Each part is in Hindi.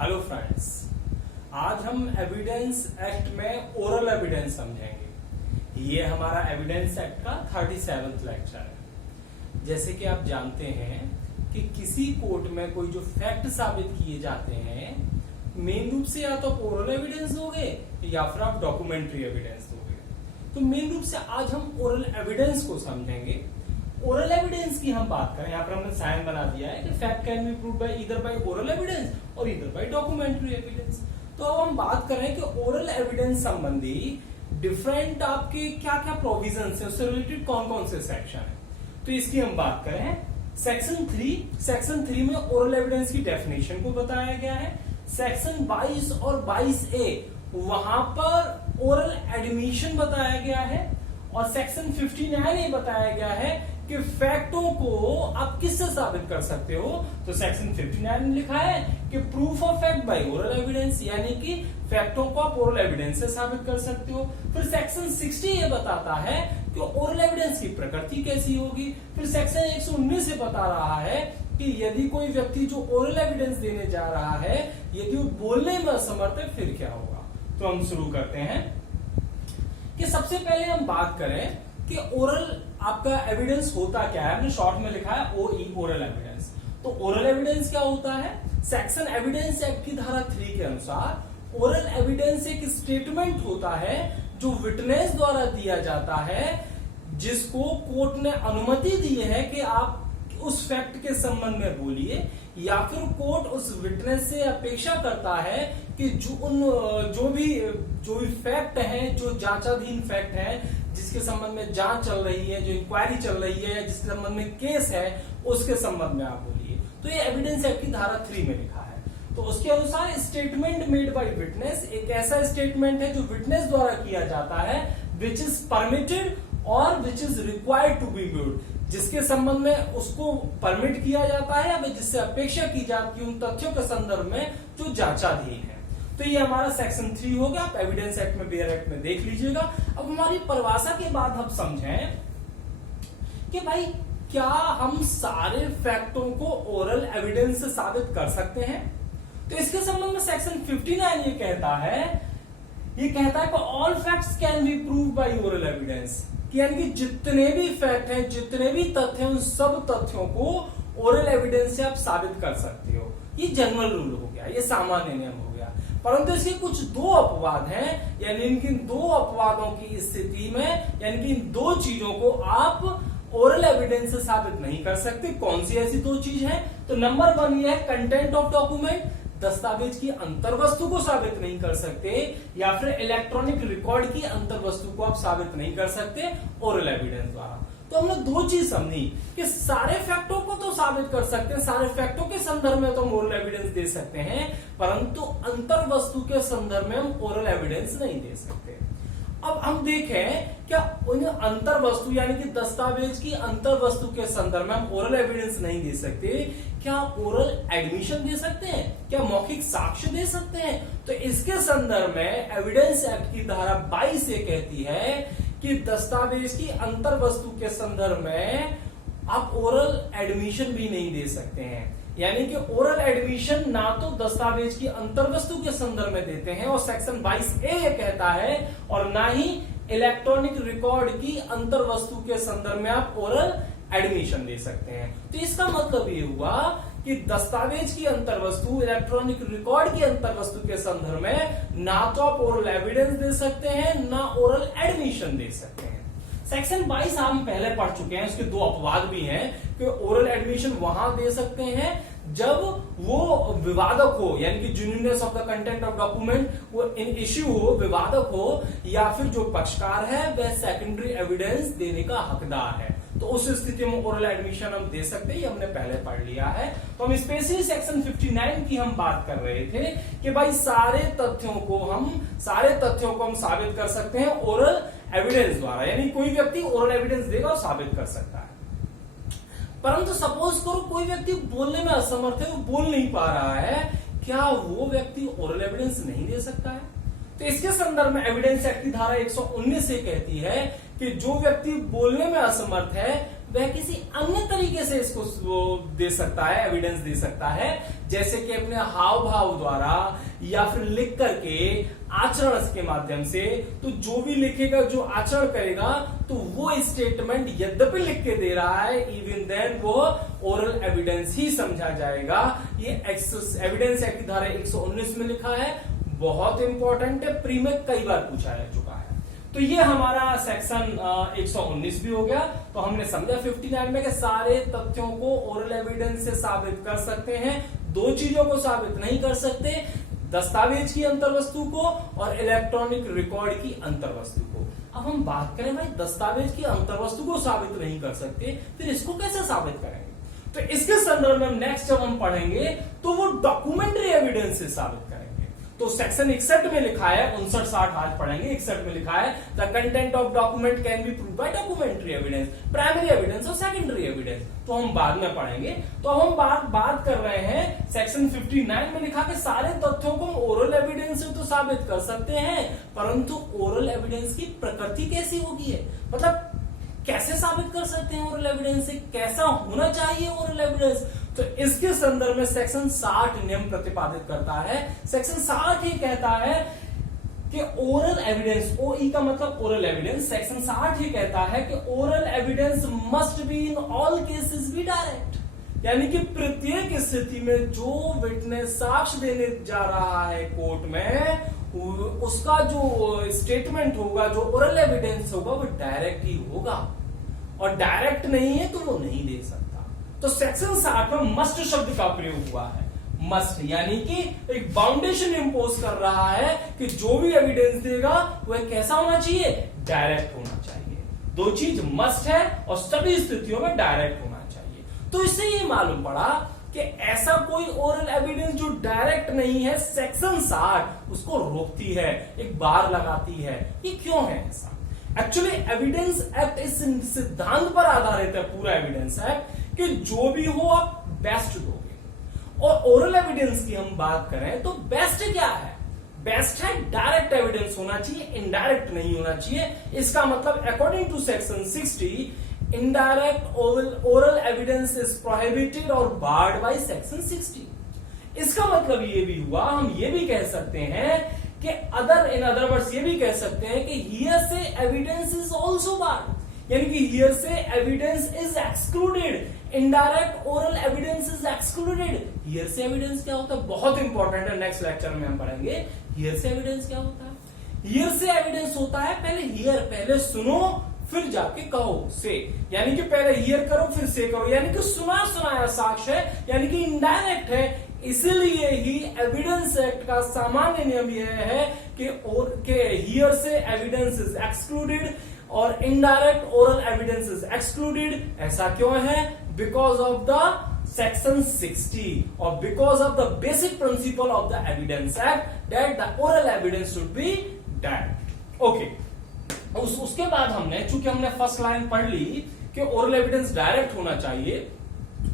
हेलो फ्रेंड्स, आज हम एविडेंस एक्ट में ओरल एविडेंस समझेंगे। ये हमारा एविडेंस एक्ट का 37वां लेक्चर है। जैसे कि आप जानते हैं कि किसी कोर्ट में कोई जो फैक्ट साबित किए जाते हैं, मेन रूप से या तो ओरल एविडेंस दोगे या फिर आप डॉक्यूमेंट्री एविडेंस दोगे। तो मेन रूप से आज हम ओरल एविडेंस को समझेंगे। ओरल एविडेंस की हम बात करें, यहाँ पर हमने साइन बना दिया है कि fact can be proved bye either by oral evidence और ईदर बाय डॉक्यूमेंट्री एविडेंस। तो अब हम बात करें कि ओरल एविडेंस संबंधी डिफरेंट आपके क्या क्या प्रोविजंस है, उससे रिलेटेड कौन कौन से सेक्शन है। तो इसकी हम बात करें सेक्शन 3 में ओरल एविडेंस की डेफिनेशन को बताया गया है। सेक्शन 22 और 22A वहां पर ओरल एडमिशन बताया गया है और सेक्शन 59A बताया गया है कि फैक्टों को आप किससे साबित कर सकते हो। तो सेक्शन 59 में लिखा है कि proof of fact by oral evidence, यानी कि फैक्टों को आप ओरल एविडेंस से साबित कर सकते हो। फिर सेक्शन 60 ये बताता है कि ओरल एविडेंस की प्रकृति कैसी होगी। फिर सेक्शन 119 से बता रहा है कि यदि कोई व्यक्ति जो ओरल एविडेंस देने जा रहा है, यदि वो बोलने में असमर्थ है, फिर क्या होगा। तो हम शुरू करते हैं कि सबसे पहले हम बात करें कि ओरल आपका एविडेंस होता क्या है। हमने शॉर्ट में लिखा है OE, ओरल एविडेंस। तो ओरल एविडेंस क्या होता है? सेक्शन एविडेंस एक्ट की धारा 3 के अनुसार ओरल एविडेंस एक स्टेटमेंट होता है जो विटनेस द्वारा दिया जाता है, जिसको कोर्ट ने अनुमति दी है कि आप उस फैक्ट के संबंध में बोलिए, या फिर कोर्ट उस विटनेस से अपेक्षा करता है कि जो भी फैक्ट है, जो जांचाधीन फैक्ट है, जिसके संबंध में जांच चल रही है, जो इंक्वायरी चल रही है, जिसके संबंध में केस है, उसके संबंध में आप बोलिए। तो ये एविडेंस एक्ट की धारा 3 में लिखा है। तो उसके अनुसार स्टेटमेंट मेड बाय विटनेस एक ऐसा स्टेटमेंट है जो विटनेस द्वारा किया जाता है, विच इज परमिटेड और which is required to be made, जिसके संबंध में उसको परमिट किया जाता है या जिससे अपेक्षा की जाती है उन तथ्यों के संदर्भ में जो जांचाधीन है। तो ये हमारा सेक्शन 3 हो गया। आप एविडेंस एक्ट में, बेयर एक्ट में देख लीजिएगा। अब हमारी परिभाषा के बाद हम समझें कि भाई क्या हम सारे फैक्टों को ओरल एविडेंस से साबित कर सकते हैं। तो इसके संबंध में सेक्शन 59 ये कहता है कि all facts can be proved by oral evidence, यानी कि जितने भी फैक्ट हैं, जितने भी तथ्य हैं, उन सब तथ्यों को ओरल एविडेंस से आप साबित कर सकते हो। ये जनरल रूल हो गया, ये सामान्य नियम हो गया। परंतु इसके कुछ दो अपवाद हैं, यानी इनकी दो अपवादों की स्थिति में, यानी कि इन दो चीजों को आप ओरल एविडेंस से साबित नहीं कर सकते। कौन सी ऐसी दो चीज है? तो नंबर 1 ये है कंटेंट ऑफ डॉक्यूमेंट, दस्तावेज की अंतर्वस्तु को साबित नहीं कर सकते, या फिर इलेक्ट्रॉनिक रिकॉर्ड की अंतर्वस्तु को आप साबित नहीं कर सकते ओरल एविडेंस द्वारा। तो हमने दो चीज समझी कि सारे फैक्टों को तो साबित कर सकते हैं, सारे फैक्टों के संदर्भ में तो हम ओरल एविडेंस दे सकते हैं, परंतु अंतर्वस्तु के संदर्भ में हम ओरल एविडेंस नहीं दे सकते। अब हम देखें क्या उन अंतर्वस्तु यानी कि दस्तावेज की अंतर्वस्तु के संदर्भ में हम ओरल एविडेंस नहीं दे सकते, क्या ओरल एडमिशन दे सकते हैं, क्या मौखिक साक्ष्य दे सकते हैं। तो इसके संदर्भ में एविडेंस एक्ट की धारा 22 ये कहती है कि दस्तावेज की अंतर्वस्तु के संदर्भ में आप ओरल एडमिशन भी नहीं दे सकते हैं। यानी कि ओरल एडमिशन ना तो दस्तावेज की अंतर्वस्तु के संदर्भ में देते हैं और सेक्शन 22A ये कहता है, और ना ही इलेक्ट्रॉनिक रिकॉर्ड की अंतर्वस्तु के संदर्भ में आप ओरल एडमिशन दे सकते हैं। तो इसका मतलब ये हुआ कि दस्तावेज की अंतर्वस्तु, इलेक्ट्रॉनिक रिकॉर्ड की अंतर्वस्तु के संदर्भ में ना तो आप ओरल एविडेंस दे सकते हैं, ना ओरल एडमिशन दे सकते हैं। सेक्शन 22 हम पहले पढ़ चुके हैं, उसके दो अपवाद भी हैं कि ओरल एडमिशन वहां दे सकते हैं जब वो विवादक हो, यानी कि genuineness of the content of document वो इन इश्यू हो, विवादक हो, या फिर जो पक्षकार है वह सेकेंडरी एविडेंस देने का हकदार है। तो उस स्थिति में ओरल एडमिशन हम दे सकते हैं, ये हमने पहले पढ़ लिया है। तो हम स्पेशली सेक्शन 59 की हम बात कर रहे थे कि भाई सारे तथ्यों को हम साबित कर सकते हैं ओरल एविडेंस द्वारा, यानी कोई व्यक्ति ओरल एविडेंस देगा और साबित कर सकता है। परंतु सपोज करो कोई व्यक्ति बोलने में असमर्थ है, वो बोल नहीं पा रहा है, क्या वो व्यक्ति ओरल एविडेंस नहीं दे सकता है? तो इसके संदर्भ में एविडेंस एक्ट की धारा 119 से कहती है कि जो व्यक्ति बोलने में असमर्थ है वह किसी अन्य तरीके से इसको दे सकता है, एविडेंस दे सकता है, जैसे कि अपने हाव भाव द्वारा या फिर लिख करके आचरण के माध्यम से। तो जो भी लिखेगा, जो आचरण करेगा, तो वो स्टेटमेंट यद्यपि लिख के दे रहा है, इवन देन वो ओरल एविडेंस ही समझा जाएगा। ये एविडेंस एक्ट की धारा 119 में लिखा है, बहुत इंपॉर्टेंट है, प्री में कई बार पूछा जा चुका है। तो ये हमारा सेक्शन 119 भी हो गया। तो हमने समझा 59 में कि सारे तथ्यों को ओरल एविडेंस से साबित कर सकते हैं, दो चीजों को साबित नहीं कर सकते, दस्तावेज की अंतर्वस्तु को और इलेक्ट्रॉनिक रिकॉर्ड की अंतर्वस्तु को। अब हम बात करें भाई, दस्तावेज की अंतर्वस्तु को साबित नहीं कर सकते, फिर इसको कैसे साबित करेंगे? तो इसके संदर्भ में नेक्स्ट जब हम पढ़ेंगे तो वो डॉक्यूमेंट्री एविडेंस से साबित करेंगे। तो सेक्शन 61 में लिखा है, 59-60 आज पढ़ेंगे, 61 में लिखा है the content of document can be prove by documentary evidence, primary evidence और सेकेंडरी एविडेंस। तो हम बाद में पढ़ेंगे। तो हम बात कर रहे हैं सेक्शन 59 में लिखा कि सारे तथ्यों को ओरल एविडेंस से तो साबित कर सकते हैं, परंतु ओरल एविडेंस की प्रकृति कैसी होगी है, मतलब कैसे साबित कर सकते हैं ओरल एविडेंस से, कैसा होना चाहिए ओरल एविडेंस। तो इसके संदर्भ में सेक्शन 60 नियम प्रतिपादित करता है। सेक्शन 60 ही कहता है कि ओरल एविडेंस, ओई का मतलब ओरल एविडेंस, सेक्शन 60 ही कहता है कि oral evidence must be in all cases be direct, यानी कि प्रत्येक स्थिति में जो विटनेस साक्ष्य देने जा रहा है कोर्ट में, उसका जो स्टेटमेंट होगा, जो ओरल एविडेंस होगा, वो डायरेक्ट ही होगा, और डायरेक्ट नहीं है तो वो नहीं दे सकता। तो सेक्शन 60 में मस्ट शब्द का प्रयोग हुआ है। मस्ट यानी कि एक बाउंडेशन इंपोज कर रहा है कि जो भी एविडेंस देगा वह कैसा होना चाहिए, डायरेक्ट होना चाहिए। दो चीज मस्ट है और सभी स्थितियों में डायरेक्ट होना चाहिए। तो इससे ये मालूम पड़ा कि ऐसा कोई ओरल एविडेंस जो डायरेक्ट नहीं है, सेक्शन 60 उसको रोकती है, एक बार लगाती है। ये क्यों है ऐसा? एक्चुअली एविडेंस एक्ट इस सिद्धांत पर आधारित है, पूरा एविडेंस एक्ट, कि जो भी हो आप बेस्ट दोगे। और ओरल एविडेंस की हम बात करें तो बेस्ट क्या है? बेस्ट है डायरेक्ट एविडेंस होना चाहिए, इनडायरेक्ट नहीं होना चाहिए। इसका मतलब according to section 60 indirect oral evidence is prohibited और बार्ड बाय सेक्शन 60। इसका मतलब ये भी हुआ, हम ये भी कह सकते हैं कि इन अदर वर्ड्स ये भी कह सकते हैं कि हियर से एविडेंस इज ऑल्सो बार्ड, यानी कि हियर से evidence is excluded, indirect oral evidence is excluded. Here से एविडेंस क्या होता है, बहुत इंपॉर्टेंट है, नेक्स्ट लेक्चर में हम पढ़ेंगे हियर से एविडेंस क्या होता है। हियर से एविडेंस होता है पहले हियर, पहले सुनो फिर जाके कहो से, यानी कि पहले हियर करो फिर से करो, यानी कि सुना सुनाया साक्ष्य है, यानी कि इनडायरेक्ट है। इसीलिए ही एविडेंस एक्ट का सामान्य नियम यह है कि हियर से एविडेंस इज एक्सक्लूडेड और indirect oral evidence is excluded. ऐसा क्यों है? बिकॉज ऑफ द सेक्शन 60 और because of the basic principle of the evidence act that the oral evidence should be direct. Okay, उसके बाद चूंकि हमने फर्स्ट लाइन पढ़ ली कि ओरल एविडेंस डायरेक्ट होना चाहिए।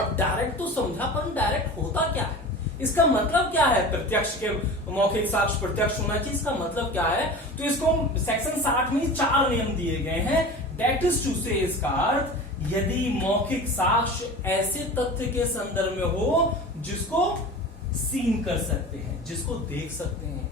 अब डायरेक्ट तो समझा, पर डायरेक्ट होता क्या है, इसका मतलब क्या है? प्रत्यक्ष के मौखिक साक्ष्य प्रत्यक्ष होना चाहिए, इसका मतलब क्या है? तो इसको सेक्शन 60 में 4 नियम दिए गए हैं। दैट इज टू से, इसका अर्थ यदि मौखिक साक्ष्य ऐसे तथ्य के संदर्भ में हो जिसको सीन कर सकते हैं, जिसको देख सकते हैं,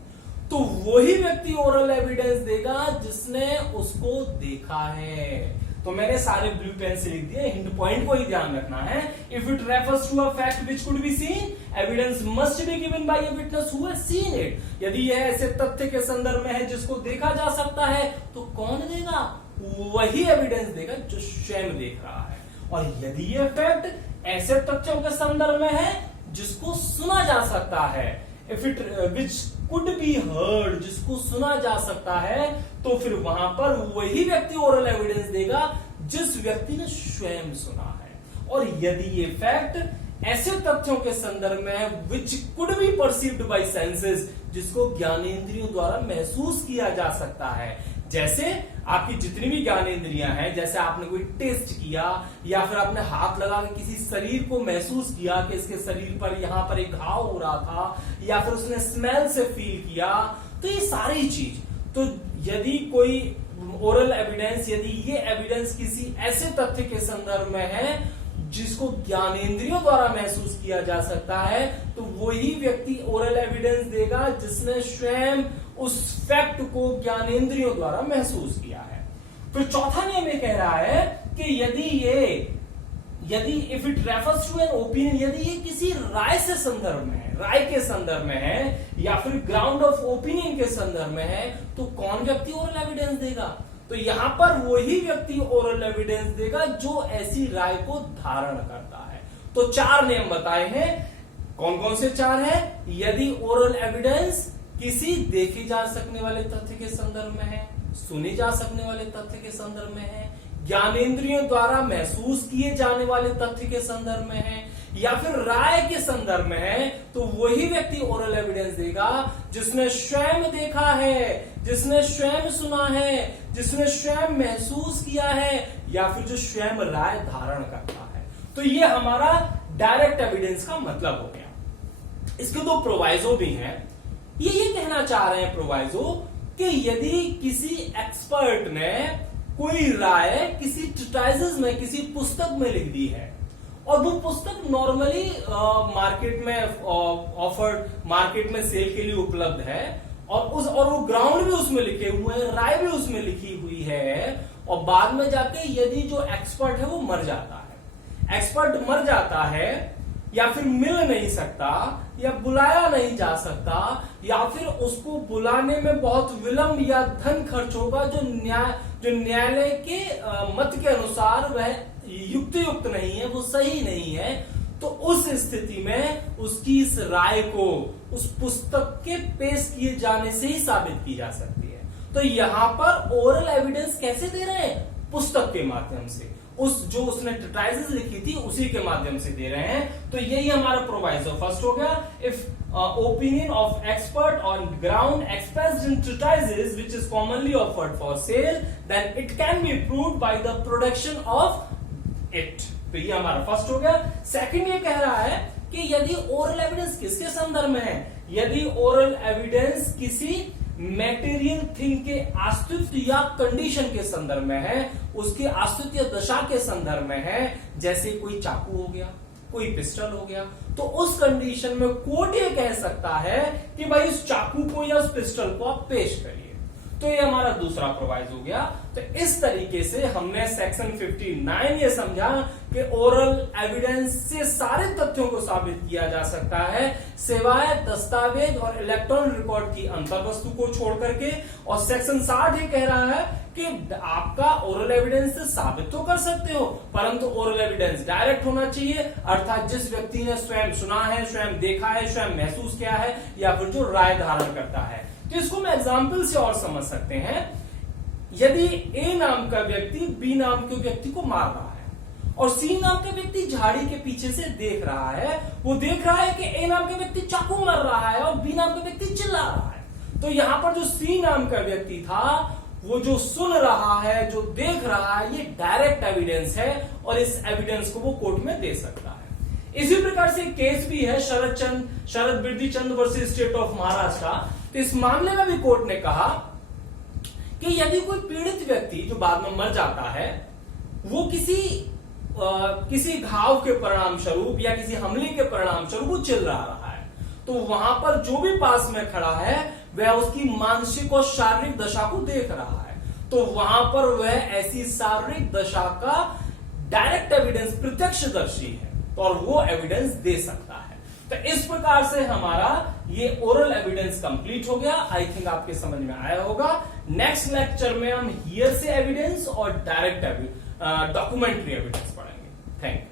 तो वही व्यक्ति ओरल एविडेंस देगा जिसने उसको देखा है। तो मैंने सारे ब्लू पेन से लिख दिए, हिंट पॉइंट को ही ध्यान रखना है। If it refers to a fact which could be seen, evidence must be given by a witness who has seen it. यदि यह ऐसे तथ्य के संदर्भ में है जिसको देखा जा सकता है, तो कौन देगा? वही एविडेंस देगा जो स्वयं देख रहा है। और यदि यह फैक्ट ऐसे तथ्यों के संदर्भ में है जिसको सुना जा सकता है, if it which could be heard, जिसको सुना जा सकता है, तो फिर वहां पर वही व्यक्ति ओरल एविडेंस देगा जिस व्यक्ति ने स्वयं सुना है। और यदि ये फैक्ट ऐसे तथ्यों के संदर्भ में है विच could be perceived bye senses, जिसको ज्ञानेंद्रियों द्वारा महसूस किया जा सकता है, जैसे आपकी जितनी भी ज्ञानेंद्रियां हैं, जैसे आपने कोई टेस्ट किया या फिर आपने हाथ लगा के किसी शरीर को महसूस किया कि इसके शरीर पर यहां पर एक घाव हो रहा था, या फिर उसने स्मेल से फील किया, तो ये सारी चीज, तो यदि कोई ओरल एविडेंस, यदि ये एविडेंस किसी ऐसे तथ्य के संदर्भ में है जिसको ज्ञानेंद्रियों द्वारा महसूस किया जा सकता है, तो वही व्यक्ति ओरल एविडेंस देगा जिसने स्वयं उस फैक्ट को ज्ञानेंद्रियों द्वारा महसूस किया है। फिर चौथा नियम ये कह रहा है कि यदि if it refers to an opinion, यदि ये किसी राय से संदर्भ में है, राय के संदर्भ में है, या फिर ग्राउंड ऑफ ओपिनियन के संदर्भ में है, तो कौन व्यक्ति ओरल एविडेंस देगा? तो यहां पर वही व्यक्ति ओरल एविडेंस देगा जो ऐसी राय को धारण करता है। तो 4 नियम बताए हैं। कौन कौन से 4 है? यदि ओरल एविडेंस किसी देखे जा सकने वाले तथ्य के संदर्भ में है, सुने जा सकने वाले तथ्य के संदर्भ में है, ज्ञानेंद्रियों द्वारा महसूस किए जाने वाले तथ्य के संदर्भ में है, या फिर राय के संदर्भ में है, तो वही व्यक्ति ओरल एविडेंस देगा जिसने स्वयं देखा है, जिसने स्वयं सुना है, जिसने स्वयं महसूस किया है, या फिर जो स्वयं राय धारण करता है। तो ये हमारा डायरेक्ट एविडेंस का मतलब हो गया। इसके 2 प्रोवाइजो भी हैं। ये कहना चाह रहे हैं प्रोवाइजो कि यदि किसी एक्सपर्ट ने कोई राय किसी ट्रीटाइजेस में, किसी पुस्तक में लिख दी है, और वो पुस्तक नॉर्मली मार्केट में मार्केट में सेल के लिए उपलब्ध है, और वो ग्राउंड भी उसमें लिखे हुए हैं, राय भी उसमें लिखी हुई है, और बाद में जाके यदि जो एक्सपर्ट है वो मर जाता है, एक्सपर्ट मर जाता है, या फिर मिल नहीं सकता, या बुलाया नहीं जा सकता, या फिर उसको बुलाने में बहुत विलंब या धन खर्च होगा जो न्यायालय के मत के अनुसार वह युक्त नहीं है, वो सही नहीं है, तो उस स्थिति में उसकी इस राय को उस पुस्तक के पेश किए जाने से ही साबित की जा सकती है। तो यहां पर ओरल एविडेंस कैसे दे रहे हैं? पुस्तक के माध्यम से, जो उसने ट्रीटाइजेस लिखी थी उसी के माध्यम से दे रहे हैं। तो यही हमारा प्रोवाइजो फर्स्ट हो गया। If opinion of expert on ground expressed in treatises which is commonly offered for sale, then it can be proved by the production of it. तो ये हमारा फर्स्ट हो गया। सेकंड ये कह रहा है कि यदि ओरल एविडेंस किसके संदर्भ में है? यदि ओरल एविडेंस किसी मेटेरियल थिंग के अस्तित्व या कंडीशन के संदर्भ में है, उसके अस्तित्व या दशा के संदर्भ में है, जैसे कोई चाकू हो गया, कोई पिस्टल हो गया, तो उस कंडीशन में कोर्ट ये कह सकता है कि भाई उस चाकू को या उस पिस्टल को आप पेश करिए। तो ये हमारा दूसरा प्रोवाइज हो गया। तो इस तरीके से हमने सेक्शन 59 ये समझा कि ओरल एविडेंस से सारे तथ्यों को साबित किया जा सकता है सिवाय दस्तावेज और इलेक्ट्रॉनिक रिकॉर्ड की अंतर वस्तु को छोड़ करके। और सेक्शन 60 ये कह रहा है कि आपका ओरल एविडेंस से साबित तो कर सकते हो, परंतु ओरल एविडेंस डायरेक्ट होना चाहिए, अर्थात जिस व्यक्ति ने स्वयं सुना है, स्वयं देखा है, स्वयं महसूस किया है, या फिर जो राय धारण करता है। तो इसको मैं एग्जाम्पल से और समझ सकते हैं। यदि ए नाम का व्यक्ति बी नाम के व्यक्ति को मार रहा है और सी नाम का व्यक्ति झाड़ी के पीछे से देख रहा है, वो देख रहा है कि ए नाम का व्यक्ति चाकू मार रहा है और बी नाम का व्यक्ति चिल्ला रहा है, तो यहां पर जो सी नाम का व्यक्ति था वो जो सुन रहा है, जो देख रहा है, ये डायरेक्ट एविडेंस है और इस एविडेंस को वो कोर्ट में दे सकता है। इसी प्रकार से केस भी है शरद बिरदी चंद वर्सेस स्टेट ऑफ महाराष्ट्र। तो इस मामले में भी कोर्ट ने कहा कि यदि कोई पीड़ित व्यक्ति जो बाद में मर जाता है, वो किसी घाव के परिणाम स्वरूप या किसी हमले के परिणाम स्वरूप वो चिल्ला रहा है, तो वहां पर जो भी पास में खड़ा है वह उसकी मानसिक और शारीरिक दशा को देख रहा है, तो वहां पर वह ऐसी शारीरिक दशा का डायरेक्ट एविडेंस प्रत्यक्षदर्शी है और वो एविडेंस दे सकता है। तो इस प्रकार से हमारा ये ओरल एविडेंस कंप्लीट हो गया। आई थिंक आपके समझ में आया होगा। नेक्स्ट लेक्चर में हम हियरसे एविडेंस और डायरेक्ट डॉक्यूमेंट्री एविडेंस पढ़ेंगे। Thank you.